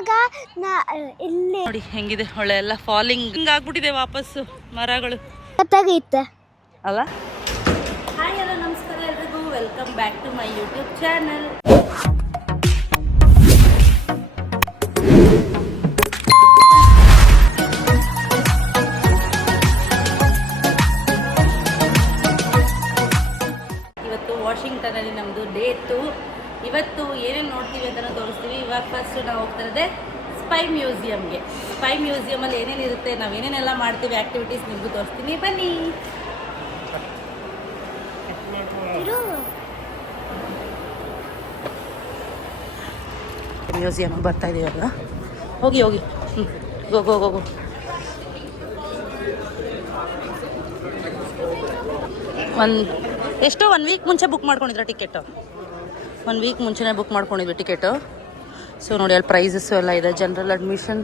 ಇವಾಗ ಇಲ್ಲಿ ನೋಡಿ ಹೆಂಗಿದೆ ಹೊಳೆ ಎಲ್ಲ ಫಾಲಿಂಗ್ ಹಿಂಗಾಗ್ಬಿಟ್ಟಿದೆ ವಾಪಸ್ಸು ಮರಗಳು ತೆಗೀತೆ ಅಲ್ಲ. ಹಾಯ್ ಹಲೋ ನಮಸ್ಕಾರ ಎಲ್ರಿಗೂ, welcome back to my YouTube channel. ಇವತ್ತು ವಾಷಿಂಗ್ಟನಲ್ಲಿ ನಮ್ಮದು ಡೇ 2. ಇವತ್ತು ಏನೇನು ನೋಡ್ತೀವಿ ಅಂತ ತೋರಿಸ್ತೀವಿ. ಇವಾಗ ಫಸ್ಟ್ ನಾವು ಹೋಗ್ತಾ ಇರೋದೇ ಸ್ಪೈ ಮ್ಯೂಸಿಯಮ್ಗೆ. ಸ್ಪೈ ಮ್ಯೂಸಿಯಮಲ್ಲಿ ಏನೇನಿರುತ್ತೆ, ನಾವು ಏನೇನೆಲ್ಲ ಮಾಡ್ತೀವಿ ಆ್ಯಕ್ಟಿವಿಟೀಸ್ ನಿಮಗೂ ತೋರಿಸ್ತೀನಿ, ಬನ್ನಿ. ಮ್ಯೂಸಿಯಮ್ ಬರ್ತಾ ಇದೀವಲ್ಲ, ಹೋಗಿ ಹೋಗಿ ಹೋಗು. ಎಷ್ಟೋ 1 ವೀಕ್ ಮುಂಚೆ ಬುಕ್ ಮಾಡ್ಕೊಂಡಿದ್ರೆ ಟಿಕೆಟು. 1 ವೀಕ್ ಮುಂಚೆನೇ ಬುಕ್ ಮಾಡ್ಕೊಂಡಿದ್ವಿ ಟಿಕೆಟು. ಸೊ ನೋಡಿ ಅಲ್ಲಿ ಪ್ರೈಸಸ್ಸು ಎಲ್ಲ ಇದೆ. ಜನರಲ್ ಅಡ್ಮಿಷನ್,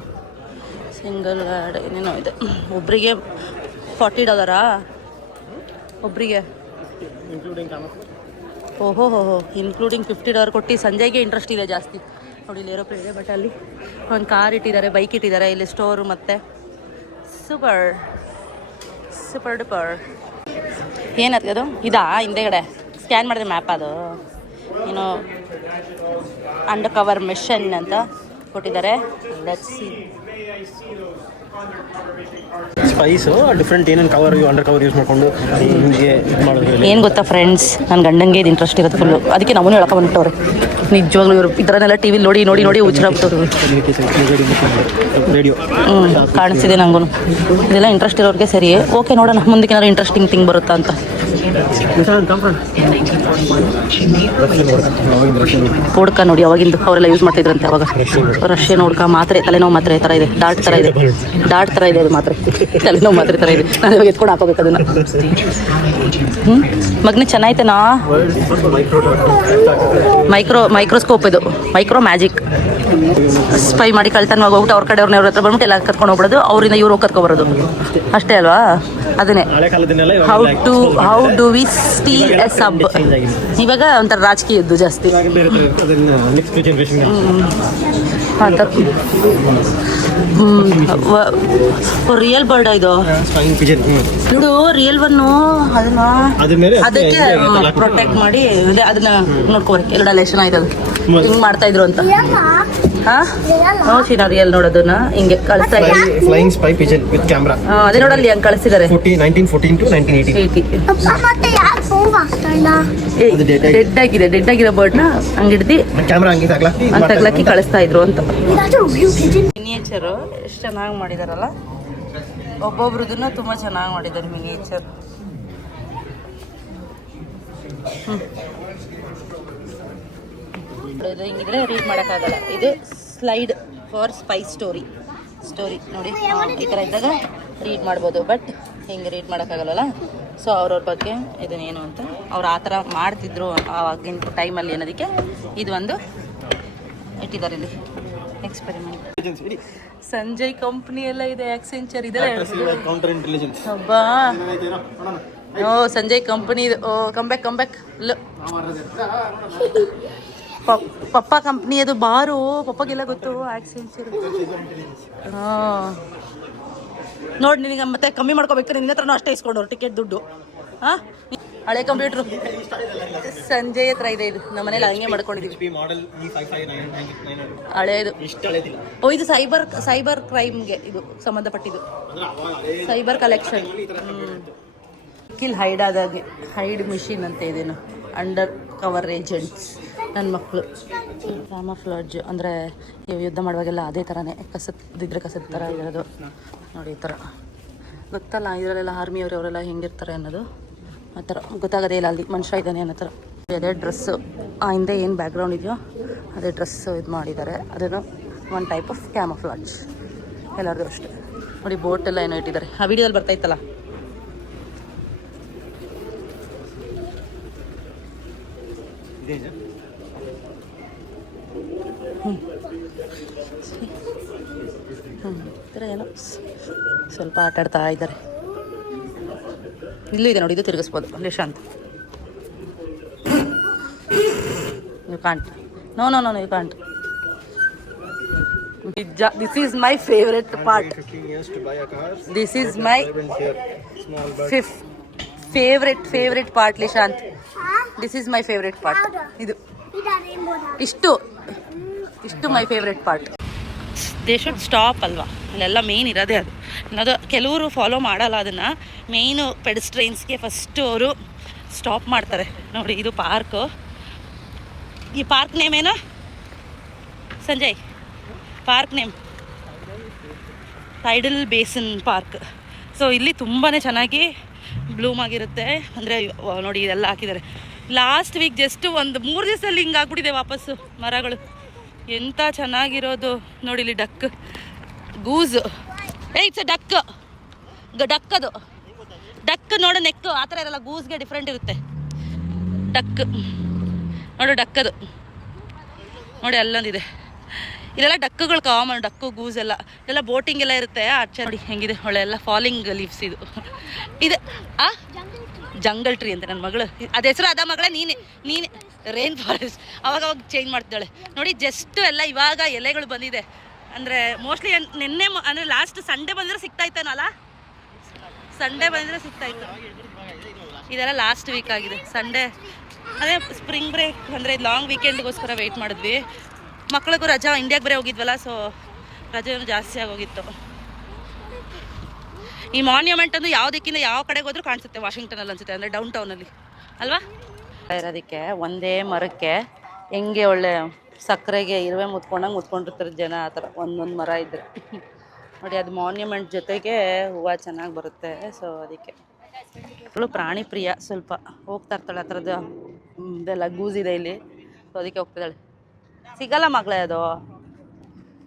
ಸಿಂಗಲ್ ಗಾರ್ಡ್ ಏನೇನೋ ಇದೆ. ಒಬ್ಬರಿಗೆ $40 ಒಬ್ಬರಿಗೆ. ಓಹೋ ಇನ್ಕ್ಲೂಡಿಂಗ್ $50 ಕೊಟ್ಟು ಸಂಜೆಗೆ ಇಂಟ್ರೆಸ್ಟ್ ಇದೆ ಜಾಸ್ತಿ. ನೋಡಿ ಇಲ್ಲಿ ಏರೋಪ್ಲೇನ್ ಇದೆ, ಬಟ್ ಅಲ್ಲಿ ಒಂದು ಕಾರ್ ಇಟ್ಟಿದ್ದಾರೆ, ಬೈಕ್ ಇಟ್ಟಿದ್ದಾರೆ, ಇಲ್ಲಿ ಸ್ಟೋರು ಮತ್ತು ಸೂಪರ್ ಡೂಪರ್. ಏನದು ಅದು? ಇದಾ ಹಿಂದೆಗಡೆ ಸ್ಕ್ಯಾನ್ ಮಾಡಿದೆ ಮ್ಯಾಪ್. ಅದು ಏನು ಅಂಡರ್ ಕವರ್ ಮಿಷನ್ ಅಂತ ಕೊಟ್ಟಿದ್ದಾರೆ. ಸ್ಪೈಸು ಡಿಫ್ರೆಂಟ್ ಏನೇನು ಕವರ್ ಅಂಡರ್ ಕವರ್ ಯೂಸ್ ಮಾಡಿಕೊಂಡು ನಿಮಗೆ ಏನು ಗೊತ್ತಾ ಫ್ರೆಂಡ್ಸ್, ನನ್ನ ಗಂಡಂಗೆ ಇದು ಇಂಟ್ರೆಸ್ಟ್ ಇರುತ್ತೆ ಫುಲ್ಲು. ಅದಕ್ಕೆ ನಾವು ಹೇಳ್ಕೊಂಡ್ಬಿಟ್ಟವ್ರೆ. ನಿಜವಾಗ್ಲೂ ಇವರು ಇದರನ್ನೆಲ್ಲ ಟಿ ವಿ ನೋಡಿ ಹುಚ್ಚಾಗ್ಬಿಟ್ಟವ್ರು. ರೇಡಿಯೋ ಕಾಣಿಸ್ತಿದೆ ನನಗೂ. ಇದೆಲ್ಲ ಇಂಟ್ರೆಸ್ಟ್ ಇರೋರಿಗೆ ಸರಿ. ಓಕೆ, ನೋಡೋಣ ಮುಂದಕ್ಕೆ ಏನಾದ್ರು ಇಂಟ್ರೆಸ್ಟಿಂಗ್ ಥಿಂಗ್ ಬರುತ್ತಾ ಅಂತ. ಹುಡ್ಕ ನೋಡಿ ಅವಾಗಿಂದು ಅವರೆಲ್ಲ ಯೂಸ್ ಮಾಡ್ತಿದ್ರಂತೆ ಅವಾಗ. ರಷ್ಯನ್ ಹುಡ್ಕ ಮಾತ್ರೆ, ತಲೆನೋವು ಮಾತ್ರೆ ಥರ ಇದೆ, ಡಾಟ್ ಥರ ಇದೆ ಅದು ಮಾತ್ರೆ, ತಲೆನೋವು ಮಾತ್ರೆ ಥರ ಇದೆ. ನಾನು ಇವಾಗ ಎತ್ಕೊಂಡು ಹಾಕೋಬೇಕು ಅದನ್ನು. ಮಗನೇ ಚೆನ್ನಾಯ್ತನಾ? ಮೈಕ್ರೋಸ್ಕೋಪ್ ಇದು, ಮೈಕ್ರೋ ಮ್ಯಾಜಿಕ್. ಸ್ಪೈ ಮಾಡಿ ಕಳ್ತನವಾಗಿ ಹೋಗ್ಬಿಟ್ಟು ಅವ್ರ ಕಡೆ ಅವ್ರ ಹತ್ರ ಬಂದ್ಬಿಟ್ಟು ಎಲ್ಲ ಕರ್ಕೊಂಡು ಹೋಗ್ಬಿಡೋದು, ಅವರಿಂದ ಇವ್ರು ಕರ್ಕೊಬರೋದು ಅಷ್ಟೇ ಅಲ್ವಾ? ಅದನ್ನೇ how do we steal a sub. ಇವಾಗ ಒಂಥರ ರಾಜಕೀಯದ್ದು ಜಾಸ್ತಿ. ರಿಯಲ್ ಬರ್ಡ್ ಇದು ನೋಡು, ರಿಯಲ್ ಒನ್ನು. ಅದಕ್ಕೆ ಪ್ರೊಟೆಕ್ಟ್ ಮಾಡಿ ಅದನ್ನ ನೋಡ್ಕೋಬೇಕು. ಎರಡು ಲೆಷನ್ ಆಯ್ತು ಅದು ಹಿಂಗ್ ಮಾಡ್ತಾ ಇದ್ರು ಅಂತ. ರಿಯಲ್ ನೋಡೋದನ್ನ ಹಿಂಗೆ ಕಳಿಸ್ತಾ ಇದ್ದಾರೆ. Flying spy Pigeon with camera. ಅದೇ ನೋಡಲ್ಲಿ ಹಂಗೆ ಕಳಿಸಿದ್ದಾರೆ. 1914 to 1980. ಡೆಡ್ ಆಗಿರೋ ಬರ್ಡ್ನ ಹಂಗಿಡ್ದು ಕ್ಯಾಮೆರಾ ಹಂಗೆ ತಗ್ಲಾಕಿ ಕಳಿಸ್ತಾ ಇದ್ರು ಅಂತ. ಮಿನಿಯೇಚರು ಎಷ್ಟು ಚೆನ್ನಾಗಿ ಮಾಡಿದಾರಲ್ಲ, ಒಬ್ಬೊಬ್ರದನ್ನ ತುಂಬಾ ಚೆನ್ನಾಗಿ ಮಾಡಿದ್ದಾರೆ ಮಿನಿಯೇಚರ್. ಹಿಂಗಿದ್ರೆ ರೀಡ್ ಮಾಡೋಕ್ಕಾಗಲ್ಲ. ಇದು ಸ್ಲೈಡ್ ಫಾರ್ ಸ್ಪೈ ಸ್ಟೋರಿ ನೋಡಿ. ಈ ಥರ ಇದ್ದಾಗ ರೀಡ್ ಮಾಡ್ಬೋದು, ಬಟ್ ಹಿಂಗೆ ರೀಡ್ ಮಾಡೋಕ್ಕಾಗಲ್ಲ. ಸೊ ಅವ್ರವ್ರ ಬಗ್ಗೆ ಇದನ್ನೇನು ಅಂತ ಅವ್ರು ಆ ಥರ ಮಾಡ್ತಿದ್ರು ಆವಾಗಿನ ಟೈಮಲ್ಲಿ ಅನ್ನೋದಕ್ಕೆ ಇದು ಒಂದು ಇಟ್ಟಿದ್ದಾರೆ ಇಲ್ಲಿ ಎಕ್ಸ್ಪೆರಿಮೆಂಟ್. ಸಂಜಯ್ ಕಂಪ್ನಿ ಎಲ್ಲ ಇದೆ, ಆಕ್ಸೆಂಚರ್ ಇದೆ. ಕೌಂಟರ್ ಇಂಟೆಲಿಜೆನ್ಸ್ ಹಬ್ಬಾ. ಸಂಜಯ್ ಕಂಪ್ನಿ ಇದು. ಕಂಬ್ಯಾಕ್ ಪಪ್ಪ ಕಂಪ್ನಿ ಅದು. ಬಾರು ಪಪ್ಪಗೆಲ್ಲ ಗೊತ್ತು ಆಕ್ಸೆಂಚರ್. ನೋಡಿ, ನಿನಗೆ ಮತ್ತೆ ಕಮ್ಮಿ ಮಾಡ್ಕೋಬೇಕು. ನಿನ್ನ ಹತ್ರನೂ ಅಷ್ಟೇ ಇಸ್ಕೊಂಡವ್ರು ಟಿಕೆಟ್ ದುಡ್ಡು. ಹಳೆ ಕಂಪ್ಯೂಟ್ರು ಸಂಜಯ್ ಹತ್ರ ಇದೆ. ಇದು ನಮ್ಮ ಮನೇಲಿ ಹಂಗೆ ಮಾಡ್ಕೊಂಡಿದ್ದೀವಿ. ಹಳೇದು. ಇದು ಸೈಬರ್ ಕ್ರೈಮ್ಗೆ ಇದು ಸಂಬಂಧಪಟ್ಟಿದ್ದು. Cyber collection. Kill hide machine ಅಂತ ಇದೇನು, ಅಂಡರ್ ಕವರ್ ಏಜೆಂಟ್ಸ್. ನನ್ನ ಮಕ್ಕಳು ಕ್ಯಾಮಫ್ಲಾಜ್ ಅಂದರೆ ಯುದ್ಧ ಮಾಡುವಾಗೆಲ್ಲ ಅದೇ ಥರನೇ ಕಸದ ಥರ ಇರೋದು ನೋಡಿ. ಈ ಥರ ಗೊತ್ತಲ್ಲ, ಇದರಲ್ಲೆಲ್ಲ ಆರ್ಮಿಯವರು ಅವರೆಲ್ಲ ಹೆಂಗಿರ್ತಾರೆ ಅನ್ನೋದು ಆ ಥರ ಗೊತ್ತಾಗೋದೇ ಇಲ್ಲ. ಅಲ್ಲಿ ಮನುಷ್ಯ ಇದ್ದಾನೆ ಅನ್ನೋ ಥರ. ಅದೇ ಡ್ರೆಸ್ಸು ಹಿಂದೆ ಏನು ಬ್ಯಾಕ್ಗ್ರೌಂಡ್ ಇದೆಯೋ ಅದೇ ಡ್ರೆಸ್ಸು ಇದು ಮಾಡಿದ್ದಾರೆ. ಅದನ್ನು ಒನ್ ಟೈಪ್ ಆಫ್ ಕ್ಯಾಮಫ್ಲಾಜ್ ಎಲ್ಲರದು ಅಷ್ಟೇ. ನೋಡಿ ಬೋಟೆಲ್ಲ ಏನೋ ಇಟ್ಟಿದ್ದಾರೆ. ಆ ವಿಡಿಯೋದಲ್ಲಿ ಬರ್ತಾಯಿತ್ತಲ್ಲ. ಈ ಥರ ಏನೋ ಸ್ವಲ್ಪ ಆಟ ಆಡ್ತಾ ಇದ್ದಾರೆ. ಇಲ್ಲೂ ಇದೆ ನೋಡಿ, ಇದು ತಿರುಗಿಸ್ಬೋದು. Lishant You can't. No, you can't. This is my favourite part. 15 years to buy a car. This is my Small but favourite part Lishant. This is my favourite part. ಇದು ಇಷ್ಟು my favourite part. They should stop ಅಲ್ವಾ, ಅಲ್ಲೆಲ್ಲ main ಇರೋದೇ ಅದು. ಅನ್ನೋದು ಕೆಲವರು follow ಮಾಡಲ್ಲ ಅದನ್ನು. ಮೇಯ್ನು ಪೆಡೆಸ್ಟ್ರೈನ್ಸ್ಗೆ ಫಸ್ಟು ಅವರು ಸ್ಟಾಪ್ ಮಾಡ್ತಾರೆ. ನೋಡಿ ಇದು ಪಾರ್ಕು. ಈ ಪಾರ್ಕ್ ನೇಮ್ ಏನು Sanjay? Park name tidal basin park. So ಇಲ್ಲಿ ತುಂಬಾ ಚೆನ್ನಾಗಿ ಬ್ಲೂಮ್ ಆಗಿರುತ್ತೆ. ಅಂದರೆ ನೋಡಿ ಇದೆಲ್ಲ ಹಾಕಿದ್ದಾರೆ. ಲಾಸ್ಟ್ ವೀಕ್ ಜಸ್ಟ್ ಒಂದು 3 ದಿವಸದಲ್ಲಿ ಹಿಂಗೆ ಆಗ್ಬಿಟ್ಟಿದೆ ವಾಪಸ್ಸು ಮರಗಳು. ಎಂಥ ಚೆನ್ನಾಗಿರೋದು ನೋಡಿ. ಇಲ್ಲಿ ಡಕ್, ಗೂಸು, ಇಟ್ಸ್ ಎ ಡಕ್. ಅದು ಡಕ್ ನೋಡು, ನೆಕ್ಕು ಆ ಥರ ಇರಲ್ಲ, ಗೂಸ್ಗೆ ಡಿಫ್ರೆಂಟ್ ಇರುತ್ತೆ. ಡಕ್ ನೋಡು, ಡಕ್ಕದು ನೋಡಿ ಅಲ್ಲೊಂದಿದೆ. ಇದೆಲ್ಲ ಡಕ್ಕುಗಳು ಕಾಮನ್, ಡಕ್ಕು ಗೂಸ್ ಎಲ್ಲ. ಇದೆಲ್ಲ ಬೋಟಿಂಗ್ ಎಲ್ಲ ಇರುತ್ತೆ. ಆಚೆ ನೋಡಿ ಹೆಂಗಿದೆ ಹೊಳೆ ಎಲ್ಲ, ಫಾಲಿಂಗ್ ಲೀವ್ಸ್ ಇದು. ಇದು ಜಂಗಲ್ ಟ್ರೀ ಅಂತ ನನ್ನ ಮಗಳು ಅದು ಹೆಸರು. ಅದ ಮಗಳೇ ನೀನು ರೈನ್ ಫಾರೆಸ್ಟ್ ಅವಾಗ ಚೇಂಜ್ ಮಾಡ್ತಾಳೆ ನೋಡಿ. ಜಸ್ಟ್ ಎಲ್ಲ ಇವಾಗ ಎಲೆಗಳು ಬಂದಿದೆ. ಅಂದರೆ ಮೋಸ್ಟ್ಲಿ ನಿನ್ನೆ ಅಂದರೆ ಲಾಸ್ಟ್ ಸಂಡೇ ಬಂದರೆ ಸಿಗ್ತಾಯಿತ್ತೇನಲ್ಲ, ಸಂಡೇ ಬಂದರೆ ಸಿಗ್ತಾಯಿತ್ತು. ಇದೆಲ್ಲ ಲಾಸ್ಟ್ ವೀಕ್ ಆಗಿದೆ. ಸಂಡೇ ಅದೇ ಸ್ಪ್ರಿಂಗ್ ಬ್ರೇಕ್ ಅಂದರೆ ಲಾಂಗ್ ವೀಕೆಂಡ್ಗೋಸ್ಕರ ವೆಯ್ಟ್ ಮಾಡಿದ್ವಿ. ಮಕ್ಳಿಗೂ ರಜಾ, ಇಂಡಿಯಾಗೆ ಬೇರೆ ಹೋಗಿದ್ವಲ್ಲ, ಸೊ ರಜೆನೂ ಜಾಸ್ತಿ ಆಗೋಗಿತ್ತು. ಈ ಮಾನ್ಯುಮೆಂಟ್ ಅಂದು ಯಾವುದಕ್ಕಿಂತ ಯಾವ ಕಡೆಗೆ ಹೋದ್ರೂ ಕಾಣಿಸುತ್ತೆ ವಾಷಿಂಗ್ಟನಲ್ಲಿ ಅನಿಸುತ್ತೆ, ಅಂದರೆ ಡೌನ್ ಟೌನಲ್ಲಿ ಅಲ್ವಾ. ಇರೋದಕ್ಕೆ ಒಂದೇ ಮರಕ್ಕೆ ಹೆಂಗೆ ಒಳ್ಳೆ ಸಕ್ಕರೆಗೆ ಇರುವೆ ಮುತ್ಕೊಂಡಿರ್ತಾರೆ ಜನ, ಆ ಥರ ಒಂದೊಂದು ಮರ ಇದ್ದರೆ ನೋಡಿ. ಅದು ಮಾನ್ಯುಮೆಂಟ್ ಜೊತೆಗೆ ಹೂವು ಚೆನ್ನಾಗಿ ಬರುತ್ತೆ. ಸೊ ಅದಕ್ಕೆ ಅವಳು ಪ್ರಾಣಿ ಪ್ರಿಯ, ಸ್ವಲ್ಪ ಹೋಗ್ತಾ ಇರ್ತಾಳೆ. ಆ ಥರದ್ದು ಇದೆಲ್ಲ ಗೂಸಿದೆ ಇಲ್ಲಿ, ಸೊ ಅದಕ್ಕೆ ಹೋಗ್ತಿದ್ದಾಳೆ. ಸಿಗಲ್ಲ ಮಗಳೇ ಅದು,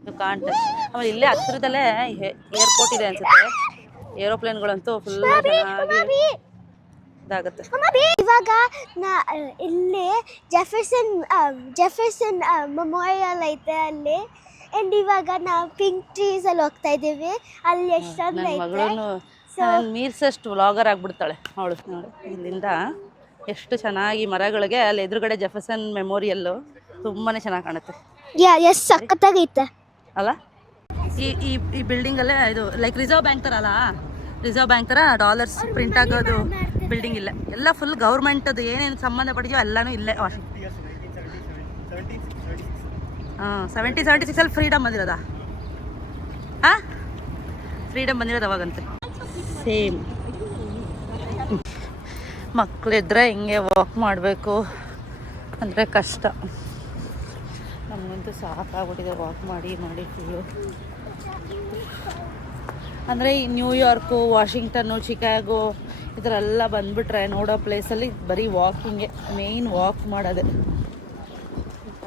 ನೀವು ಕಾಣ್ತ. ಆಮೇಲೆ ಇಲ್ಲೇ ಹತ್ತಿರದಲ್ಲೇ ಏರ್ಪೋರ್ಟ್ ಇದೆ ಅನ್ಸುತ್ತೆ. ಏರೋಪ್ಲೇನ್ಗಳಂತೂ ಫುಲ್ ಚೆನ್ನಾಗಿ ಇದಾಗುತ್ತೆ. ಇವಾಗ ಇಲ್ಲಿ ಜೆಫರ್ಸನ್ ಮೆಮೋರಿಯಲ್ ಐತೆ ಅಲ್ಲಿ. ಅಂಡ್ ಇವಾಗ ನಾವು ಪಿಂಕ್ ಟ್ರೀಸ್ ಅಲ್ಲಿ ಹೋಗ್ತಾ ಇದ್ದೀವಿ. ಅಲ್ಲಿ ಎಷ್ಟೊಂದು ನನ್ನ ಮಗಳೂ ಮೀರ್ಸಷ್ಟು ವ್ಲಾಗರ್ ಆಗಿಬಿಡ್ತಾಳೆ ಅವಳು. ನೋಡಿ ಇಲ್ಲಿಂದ ಎಷ್ಟು ಚೆನ್ನಾಗಿ ಮರಗಳಿಗೆ ಅಲ್ಲಿ ಎದುರುಗಡೆ ಜೆಫರ್ಸನ್ ಮೆಮೋರಿಯಲ್ಲು ತುಂಬಾ ಚೆನ್ನಾಗಿ ಕಾಣುತ್ತೆ. ಎಷ್ಟು ಸಖತ್ತಾಗೈತೆ ಅಲ್ಲ. ಈ ಬಿಲ್ಡಿಂಗಲ್ಲೇ ಇದು ಲೈಕ್ ರಿಸರ್ವ್ ಬ್ಯಾಂಕ್ ಥರ ಅಲ್ಲ, ರಿಸರ್ವ್ ಬ್ಯಾಂಕ್ ಥರ ಡಾಲರ್ಸ್ ಪ್ರಿಂಟ್ ಆಗೋದು ಬಿಲ್ಡಿಂಗ್ ಇಲ್ಲ. ಎಲ್ಲ ಫುಲ್ ಗೌರ್ಮೆಂಟದು ಏನೇನು ಸಂಬಂಧಪಟ್ಟಿದೆಯೋ ಎಲ್ಲನೂ ಇಲ್ಲೇ. 1776 ಫ್ರೀಡಮ್ ಬಂದಿರೋದಾ? ಫ್ರೀಡಮ್ ಬಂದಿರೋದು ಅವಾಗಂತೆ. ಸೇಮ್ ಮಕ್ಕಳಿದ್ರೆ ಹಿಂಗೆ ವಾಕ್ ಮಾಡಬೇಕು ಅಂದರೆ ಕಷ್ಟ. ನಮಗಂತೂ ಸಾಕಾಗ್ಬಿಟ್ಟಿದೆ ವಾಕ್ ಮಾಡಿ ಫುಲ್ಲು. ಅಂದರೆ ಈ ನ್ಯೂಯಾರ್ಕು, ವಾಷಿಂಗ್ಟನ್ನು, ಚಿಕಾಗೋ ಈ ಥರ ಎಲ್ಲ ಬಂದುಬಿಟ್ರೆ ನೋಡೋ ಪ್ಲೇಸಲ್ಲಿ ಬರೀ ವಾಕಿಂಗೆ, ಮೇಯ್ನ್ ವಾಕ್ ಮಾಡೋದೆ.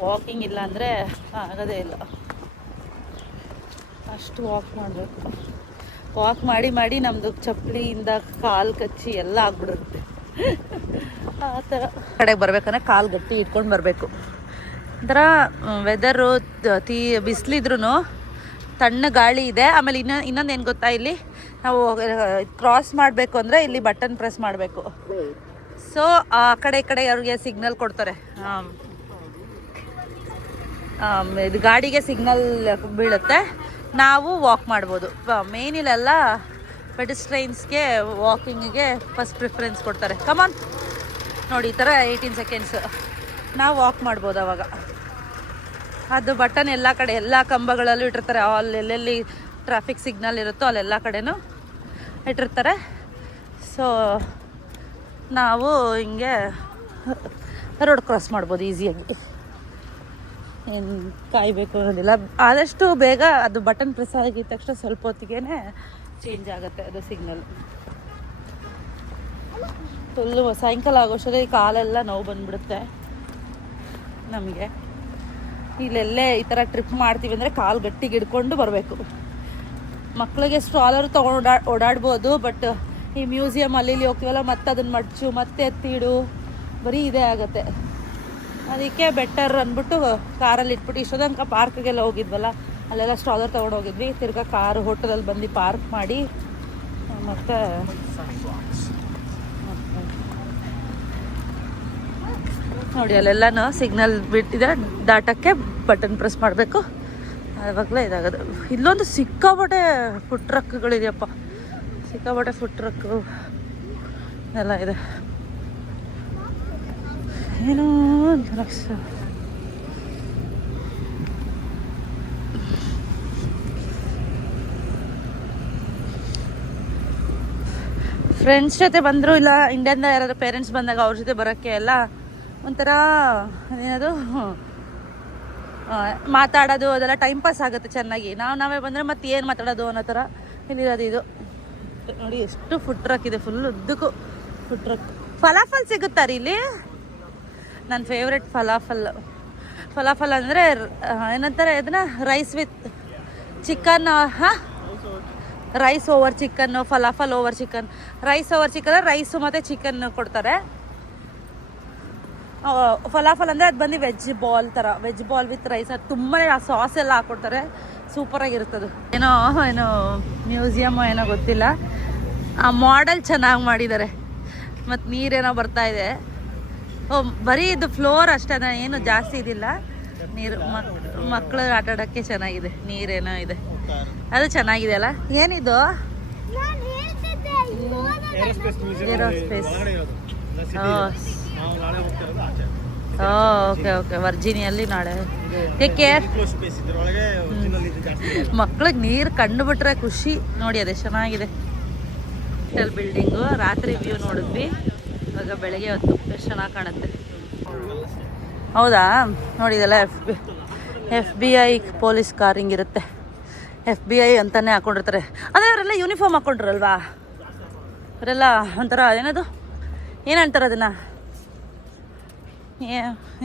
ವಾಕಿಂಗ್ ಇಲ್ಲ ಅಂದರೆ ಆಗೋದೇ ಇಲ್ಲ. ಅಷ್ಟು ವಾಕ್ ಮಾಡಬೇಕು. ವಾಕ್ ಮಾಡಿ ನಮ್ಮದು ಚಪ್ಪಲಿಯಿಂದ ಕಾಲು ಕಚ್ಚಿ ಎಲ್ಲ ಆಗ್ಬಿಡುತ್ತೆ. ಆ ಥರ ಕಡೆಗೆ ಬರ್ಬೇಕಂದ್ರೆ ಕಾಲು ಗಟ್ಟಿ ಇಟ್ಕೊಂಡು ಬರಬೇಕು. ಒಂಥರ ವೆದರು ಬಿಸಿಲಿದ್ರೂ ತಣ್ಣ ಗಾಳಿ ಇದೆ. ಆಮೇಲೆ ಇನ್ನೊಂದು ಏನು ಗೊತ್ತಾ, ಇಲ್ಲಿ ನಾವು ಕ್ರಾಸ್ ಮಾಡಬೇಕು ಅಂದರೆ ಇಲ್ಲಿ ಬಟನ್ ಪ್ರೆಸ್ ಮಾಡಬೇಕು. ಸೊ ಆ ಕಡೆ ಈ ಕಡೆ ಅವ್ರಿಗೆ ಸಿಗ್ನಲ್ ಕೊಡ್ತಾರೆ. ಇದು ಗಾಡಿಗೆ ಸಿಗ್ನಲ್ ಬೀಳುತ್ತೆ, ನಾವು ವಾಕ್ ಮಾಡ್ಬೋದು. ಮೇನಿಲೆಲ್ಲ ಪೆಡೆಸ್ಟ್ರೈನ್ಸ್ಗೆ ವಾಕಿಂಗಿಗೆ ಫಸ್ಟ್ ಪ್ರಿಫರೆನ್ಸ್ ಕೊಡ್ತಾರೆ. ಕಮಾನ್ ನೋಡಿ, ಈ ಥರ 18 ಸೆಕೆಂಡ್ಸ್ ನಾವು ವಾಕ್ ಮಾಡ್ಬೋದು. ಅವಾಗ ಅದು ಬಟನ್ ಎಲ್ಲ ಕಡೆ ಎಲ್ಲ ಕಂಬಗಳಲ್ಲೂ ಇಟ್ಟಿರ್ತಾರೆ. ಎಲ್ಲೆಲ್ಲಿ ಟ್ರಾಫಿಕ್ ಸಿಗ್ನಲ್ ಇರುತ್ತೋ ಅಲ್ಲೆಲ್ಲ ಕಡೆನೂ ಇಟ್ಟಿರ್ತಾರೆ. ಸೊ ನಾವು ಹಿಂಗೆ ರೋಡ್ ಕ್ರಾಸ್ ಮಾಡ್ಬೋದು ಈಸಿಯಾಗಿ, ಏನು ಕಾಯಬೇಕು ಅನ್ನೋದಿಲ್ಲ. ಆದಷ್ಟು ಬೇಗ ಅದು ಬಟನ್ ಪ್ರೆಸ್ ಆಗಿದ ತಕ್ಷಣ ಸ್ವಲ್ಪ ಹೊತ್ತಿಗೆ ಚೇಂಜ್ ಆಗುತ್ತೆ ಅದು ಸಿಗ್ನಲ್. ಫುಲ್ಲು ಸಾಯಂಕಾಲ ಆಗೋಷ್ಟರಲ್ಲಿ ಕಾಲೆಲ್ಲ ನೋವು ಬಂದುಬಿಡುತ್ತೆ ನಮಗೆ. ಇಲ್ಲೆಲ್ಲೇ ಈ ಥರ ಟ್ರಿಪ್ ಮಾಡ್ತೀವಿ ಅಂದರೆ ಕಾಲು ಗಟ್ಟಿಗೆ ಹಿಡ್ಕೊಂಡು ಬರಬೇಕು. ಮಕ್ಕಳಿಗೆ ಸ್ಟ್ರಾಲರ್ ತೊಗೊಂಡು ಓಡಾಡ್ಬೋದು, ಬಟ್ ಈ ಮ್ಯೂಸಿಯಮ್ ಅಲ್ಲಿ ಹೋಗ್ತೀವಲ್ಲ, ಮತ್ತೆ ಅದನ್ನು ಮಡ್ಚು ಮತ್ತೆ ಎತ್ತಿಡು, ಬರೀ ಇದೇ ಆಗುತ್ತೆ. ಅದಕ್ಕೆ ಬೆಟರ್ ಅಂದ್ಬಿಟ್ಟು ಕಾರಲ್ಲಿ ಇಟ್ಬಿಟ್ಟು ಇಷ್ಟೊಂದು ಪಾರ್ಕ್ಗೆಲ್ಲ ಹೋಗಿದ್ವಲ್ಲ, ಅಲ್ಲೆಲ್ಲ ಸ್ಟ್ರಾಲರ್ ತೊಗೊಂಡು ಹೋಗಿದ್ವಿ. ತಿರ್ಗಾ ಕಾರು ಹೋಟೆಲಲ್ಲಿ ಬಂದು ಪಾರ್ಕ್ ಮಾಡಿ ಮತ್ತು ನೋಡಿ ಅಲ್ಲೆಲ್ಲನೂ ಸಿಗ್ನಲ್ ಬಿಟ್ಟಿದೆ, ದಾಟಕ್ಕೆ ಬಟನ್ ಪ್ರೆಸ್ ಮಾಡಬೇಕು, ಆವಾಗಲೇ ಇದಾಗೋದು. ಇಲ್ಲೊಂದು ಸಿಕ್ಕಾಪಟ್ಟೆ ಫುಡ್ ಟ್ರಕ್ಗಳಿದೆಯಪ್ಪ, ಸಿಕ್ಕಾಪಟ್ಟೆ ಫುಡ್ ಟ್ರಕ್ಕು ಎಲ್ಲ ಇದೆ. ಏನೋ ಒಂಥರ ಫ್ರೆಂಡ್ಸ್ ಜೊತೆ ಬಂದರು, ಇಲ್ಲ ಇಂಡಿಯಾದಿಂದ ಯಾರಾದರೂ ಪೇರೆಂಟ್ಸ್ ಬಂದಾಗ ಅವ್ರ ಜೊತೆ ಬರೋಕ್ಕೆ ಎಲ್ಲ ಒಂಥರ ಏನದು ಮಾತಾಡೋದು ಅದೆಲ್ಲ ಟೈಮ್ ಪಾಸ್ ಆಗುತ್ತೆ ಚೆನ್ನಾಗಿ. ನಾವೇ ಬಂದರೆ ಮತ್ತೆ ಏನು ಮಾತಾಡೋದು ಅನ್ನೋ ಥರ ಇಲ್ಲಿರೋದು. ಇದು ನೋಡಿ ಎಷ್ಟು ಫುಡ್ ಟ್ರಕ್ ಇದೆ, ಫುಲ್ ಉದ್ದಕ್ಕೂ ಫುಡ್ ಟ್ರಕ್. ಫಲಾಫಲ್ ಸಿಗುತ್ತಾ ರೀ ಇಲ್ಲಿ? ನನ್ನ ಫೇವ್ರೆಟ್ ಫಲಾಫಲ್ ಅಂದರೆ ಏನಂತಾರೆ ಇದನ್ನ, ರೈಸ್ ವಿತ್ ಚಿಕನ್. ಹಾಂ, ರೈಸ್ ಓವರ್ ಚಿಕನ್ನು, falafel over chicken. Rice over chicken, rice ಮತ್ತು ಚಿಕನ್ ಕೊಡ್ತಾರೆ. ಫಲಾಫಲ್ ಅಂದರೆ ಅದು ಬಂದು ವೆಜ್ ಬಾಲ್ ಥರ, ವೆಜ್ ಬಾಲ್ ವಿತ್ ರೈಸ್. ಅದು ತುಂಬ ಸಾಸ್ ಎಲ್ಲ ಹಾಕ್ಕೊಡ್ತಾರೆ, ಸೂಪರಾಗಿರುತ್ತದು. ಏನೋ ಮ್ಯೂಸಿಯಮ್ ಏನೋ ಗೊತ್ತಿಲ್ಲ, ಆ ಮಾಡೆಲ್ ಚೆನ್ನಾಗಿ ಮಾಡಿದ್ದಾರೆ. ಮತ್ತು ನೀರೇನೋ ಬರ್ತಾ ಇದೆ. ಬರೀ ಇದು ಫ್ಲೋರ್ ಅಷ್ಟೇ, ಏನು ಜಾಸ್ತಿ ಇದಿಲ್ಲ. ನೀರು ಮಕ್ಕಳು ಆಟ ಆಡೋಕ್ಕೆ ಚೆನ್ನಾಗಿದೆ. ನೀರೇನೋ ಇದೆ, ಅದು ಚೆನ್ನಾಗಿದೆ ಅಲ್ಲ. ಏನಿದು? ಏರೋಸ್ಪೇಸ್. ಓಕೆ ಓಕೆ, ವರ್ಜಿನಿಯಲ್ಲಿ ನಾಳೆ. Take care. ಮಕ್ಳಿಗೆ ನೀರು ಕಂಡು ಬಿಟ್ರೆ ಖುಷಿ. ನೋಡಿ ಅದೇ ಚೆನ್ನಾಗಿದೆ ಬಿಲ್ಡಿಂಗು. ರಾತ್ರಿ ವ್ಯೂ ನೋಡಿದ್ವಿ, ಇವಾಗ ಬೆಳಗ್ಗೆ ಹೊತ್ತು ಎಷ್ಟು ಚೆನ್ನಾಗಿ ಕಾಣುತ್ತೆ. ಹೌದಾ? ನೋಡಿದಲ್ಲ, FBI ಪೊಲೀಸ್ ಕಾರ್ ಹಿಂಗಿರುತ್ತೆ. FBI ಅಂತಲೇ ಹಾಕ್ಕೊಂಡಿರ್ತಾರೆ. ಅದೇ ಅವರೆಲ್ಲ ಯೂನಿಫಾರ್ಮ್ ಹಾಕ್ಕೊಂಡ್ರಲ್ವಾ, ಅವರೆಲ್ಲ ಒಂಥರ ಏನದು, ಏನು ಹೇಳ್ತಾರೆ ಅದನ್ನು,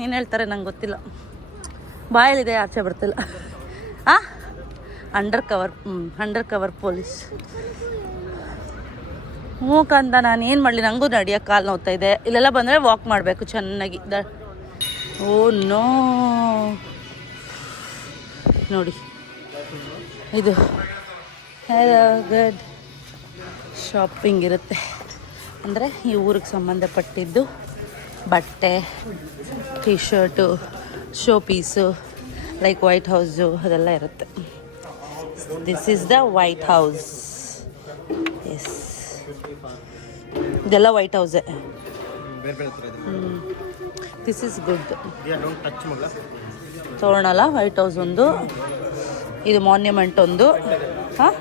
ಏನು ಹೇಳ್ತಾರೆ ನಂಗೆ ಗೊತ್ತಿಲ್ಲ, ಬಾಯಲ್ಲಿದೆ ಆಚೆ ಬರ್ತಿಲ್ಲ. Under cover police. ಹ್ಞೂ ಕಂದ, ನಾನು ಏನು ಮಾಡಲಿ, ನನಗೂ ನಡಿಯೋಕ್ಕೆ ಕಾಲು ನೋವ್ತಾ ಇದೆ. ಇಲ್ಲೆಲ್ಲ ಬಂದರೆ ವಾಕ್ ಮಾಡಬೇಕು ಚೆನ್ನಾಗಿ. ಓ ನೋ, ನೋಡಿ ಇದು ಗುಡ್ ಶಾಪಿಂಗ್ ಇರುತ್ತೆ. ಅಂದರೆ ಈ ಊರಿಗೆ ಸಂಬಂಧಪಟ್ಟಿದ್ದು ಬಟ್ಟೆ, T shirt, show piece, like White House ಅದೆಲ್ಲ ಇರುತ್ತೆ. This is the White House. Yes, ಇದೆಲ್ಲ ವೈಟ್ ಹೌಸೇ. This is good. ತೋರಣಲ್ಲ ವೈಟ್ ಹೌಸ್ ಒಂದು, ಇದು ಮಾನ್ಯುಮೆಂಟ್ ಒಂದು. ಹಾಂ,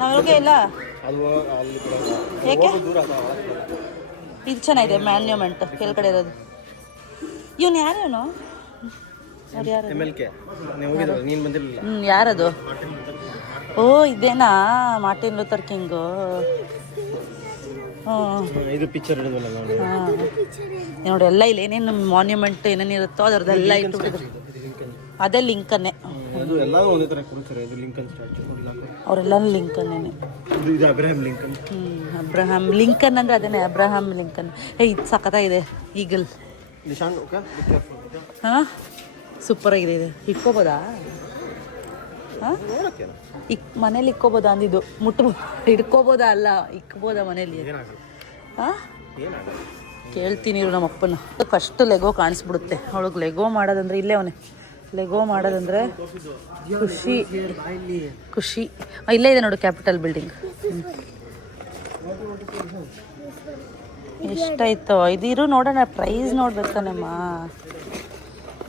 ನಮಗೆ ಇಲ್ಲ ಏಕೆ? ಇದು ಚೆನ್ನಾಗಿದೆ ಮಾನ್ಯುಮೆಂಟ್ ಕೆಳಗಡೆ ಇರೋದು. ಇವನು ಯಾರೇನು? ಯಾರದು? ಓ ಇದೇನಾ ಮಾರ್ಟಿನ್ ಲೂಥರ್ ಕಿಂಗು? ಇದು ಪಿಕ್ಚರ್ ನೋಡಿ ಎಲ್ಲ ಇಲ್ಲಿ ಏನೇನು ಮಾನ್ಯುಮೆಂಟ್ ಏನೇನಿರುತ್ತೋ ಅದರದ್ದೆಲ್ಲ ಇಟ್ಬಿಟ್ಟಿದ್ರು. ಅದೇ ಲಿಂಕನ್ನೇ, ಅವರೆಲ್ಲ ಲಿಂಕನ್ನೇ. ಅಬ್ರಹಾಂ ಲಿಂಕನ್ ಅಂದರೆ ಅದೇನೆ, ಅಬ್ರಹಾಂ ಲಿಂಕನ್. ಇದು ಸಖತ್ತಾಗಿದೆ ಈಗಲ್. ಹಾಂ, ಸೂಪರಾಗಿದೆ. ಇದು ಇಟ್ಕೋಬೋದಾ? ಹಾಂ, ಮನೇಲಿ ಇಕ್ಕೋಬೋದಾ ಅಂದಿದ್ದು. ಹಿಡ್ಕೋಬೋದಾ ಅಲ್ಲ, ಇಕ್ಬೋದಾ ಮನೇಲಿ? ಹಾಂ, ಕೇಳ್ತೀನಿ ಇರು ನಮ್ಮ ಅಪ್ಪನ. ಫಸ್ಟ್ ಲೆಗೋ ಕಾಣಿಸ್ಬಿಡುತ್ತೆ ಅವಳಿಗೆ. ಲೆಗೋ ಮಾಡೋದಂದ್ರೆ ಇಲ್ಲೇ ಅವನೇ. ಲೆಗೋ ಮಾಡೋದಂದರೆ ಖುಷಿ. ಇಲ್ಲೇ ಇದೆ ನೋಡು ಕ್ಯಾಪಿಟಲ್ ಬಿಲ್ಡಿಂಗ್. ಎಷ್ಟಾಯ್ತು ಇದಿರು ನೋಡೋಣ. ಪ್ರೈಸ್ ನೋಡ್ಬೇಕು ತಾನಮ್ಮ.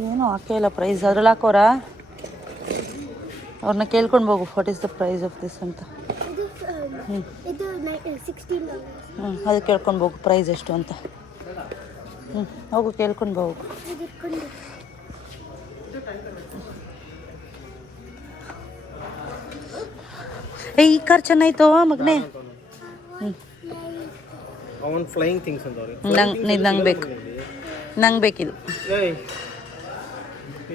ಏನೂ ಹಾಕೇ ಇಲ್ಲ ಪ್ರೈಸ್. ಅದ್ರಲ್ಲಿ ಹಾಕೋರಾ? ಅವ್ರನ್ನ ಕೇಳ್ಕೊಂಡು ಹೋಗು, what is the price of this ಅಂತ. ಅದು ಕೇಳ್ಕೊಂಡು ಹೋಗು ಪ್ರೈಸ್ ಎಷ್ಟು ಅಂತ. ಹೋಗು ಕೇಳ್ಕೊಂಡು ಹೋಗು. ಈ ಕಾರ್ ಚೆನ್ನಾಯ್ತು ಮಗನೇ. ನಂಗೆ ಬೇಕು, ನಂಗೆ ಬೇಕಿದು.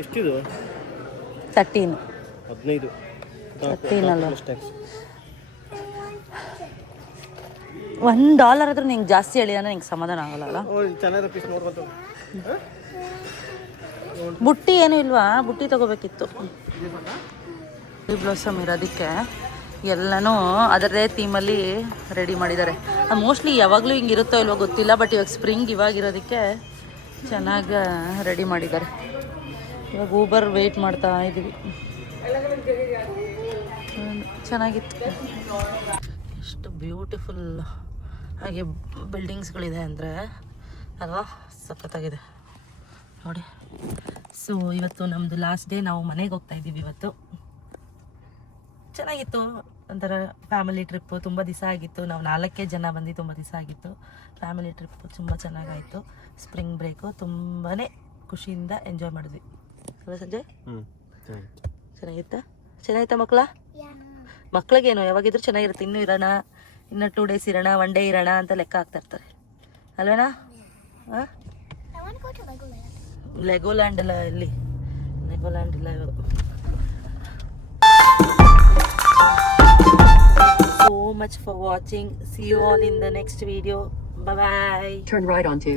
ಎಷ್ಟಿದು? 13. 13 ಅಲ್ವಾ? $1 ಆದ್ರೂ ನಿಂಗೆ ಜಾಸ್ತಿ ಹೇಳಿದ್ರೆ ನಿಂಗೆ ಸಮಾಧಾನ ಆಗಲ್ಲ. ಬುಟ್ಟಿ ಏನೂ ಇಲ್ವಾ? ಬುಟ್ಟಿ ತಗೋಬೇಕಿತ್ತು. ಬ್ಲಾಸಮ್ ಇರೋದಕ್ಕೆ ಎಲ್ಲನೂ ಅದರದೇ ಥೀಮಲ್ಲಿ ರೆಡಿ ಮಾಡಿದ್ದಾರೆ. ಮೋಸ್ಟ್ಲಿ ಯಾವಾಗಲೂ ಹಿಂಗೆ ಇರುತ್ತೋ ಇಲ್ವೋ ಗೊತ್ತಿಲ್ಲ, ಬಟ್ ಇವಾಗ ಸ್ಪ್ರಿಂಗ್ ಇವಾಗಿರೋದಕ್ಕೆ ಚೆನ್ನಾಗಿ ರೆಡಿ ಮಾಡಿದ್ದಾರೆ. ಇವಾಗ ಊಬರ್ ವೆಯ್ಟ್ ಮಾಡ್ತಾ ಇದ್ದೀವಿ. ಚೆನ್ನಾಗಿತ್ತು. ಎಷ್ಟು ಬ್ಯೂಟಿಫುಲ್ ಹಾಗೆ ಬಿಲ್ಡಿಂಗ್ಸ್ಗಳಿದೆ ಅಂದರೆ ಅಲ್ವಾ, ಸಖತ್ತಾಗಿದೆ ನೋಡಿ. ಸೊ ಇವತ್ತು ನಮ್ಮದು ಲಾಸ್ಟ್ ಡೇ, ನಾವು ಮನೆಗೆ ಹೋಗ್ತಾ ಇದ್ದೀವಿ ಇವತ್ತು. ಚೆನ್ನಾಗಿತ್ತು, ಒಂಥರ ಫ್ಯಾಮಿಲಿ ಟ್ರಿಪ್ಪು. ತುಂಬ ದಿವಸ ಆಗಿತ್ತು, ನಾವು 4 ಜನ ಬಂದು ತುಂಬ ದಿವಸ ಆಗಿತ್ತು. ಫ್ಯಾಮಿಲಿ ಟ್ರಿಪ್ಪು ತುಂಬ ಚೆನ್ನಾಗಾಯಿತು. ಸ್ಪ್ರಿಂಗ್ ಬ್ರೇಕು ತುಂಬಾ ಖುಷಿಯಿಂದ ಎಂಜಾಯ್ ಮಾಡಿದ್ವಿ ಅಲ್ಲ ಸಂಜಯ್? ಚೆನ್ನಾಗಿತ್ತಾ ಮಕ್ಳಿಗೇನು ಯಾವಾಗಿದ್ರು ಚೆನ್ನಾಗಿರುತ್ತೆ. ಇನ್ನೂ ಇರೋಣ, ಇನ್ನೂ 2 ಡೇಸ್ ಇರೋಣ, 1 ಡೇ ಇರೋಣ ಅಂತ ಲೆಕ್ಕ ಹಾಕ್ತಾ ಇರ್ತಾರೆ ಅಲ್ವೇನಾ? ಹಾಂ, ಲೆಗೋಲ್ಯಾಂಡ್ ಎಲ್ಲ ಎಲ್ಲಿ? ಲೆಗೋಲ್ಯಾಂಡ್ ಇಲ್ಲ ಇವಾಗ. So much for watching. See you all in the next video. Bye bye. Turn right onto